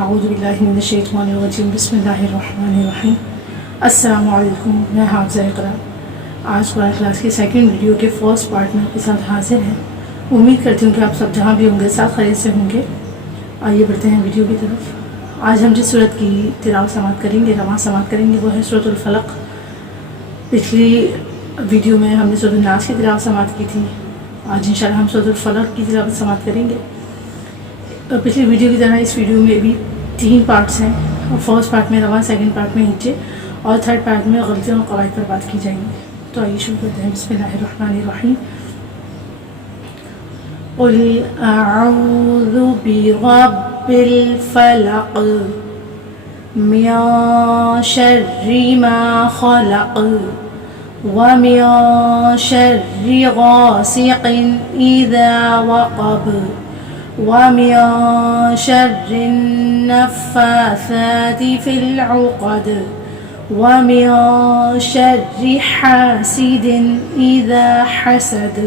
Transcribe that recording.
اعوذ باللہ من الشیطان الرجیم بسم اللہ الرحمن الرحیم۔ السلام علیکم، میں حافظہ اقرا آج قرآن کلاس کی سیکنڈ ویڈیو کے فرسٹ پارٹ میں آپ کے ساتھ حاضر ہیں۔ امید کرتی ہوں کہ آپ سب جہاں بھی ہوں گے ساتھ خیریت سے ہوں گے۔ آئیے بڑھتے ہیں ویڈیو کی طرف۔ آج ہم جس سورت کی تلاوت سماعت کریں گے سماعت کریں گے وہ ہے سورۃ الفلق۔ پچھلی ویڈیو میں ہم نے سورۃ الناس کی تلاوت سماعت کی تھی، آج انشاءاللہ ہم سورۃ الفلق کی تلاوت سماعت کریں گے۔ پچھلی ویڈیو کی طرح اس ویڈیو میں بھی 3 پارٹس ہیں، فرسٹ پارٹ میں رواں، سیکنڈ پارٹ میں ہجے اور تھرڈ پارٹ میں غلطیوں اور قواعد پر بات کی جائیں گی۔ تو آئیے شروع کرتے ہیں۔ بسم اللہ الرحمن الرحیم۔ قل اعوذ برب الفلق من شر ما خلق ومن شر غاسق اذا وقب ومن شر النفاثات في العقد ومن شر حاسد إذا حسد۔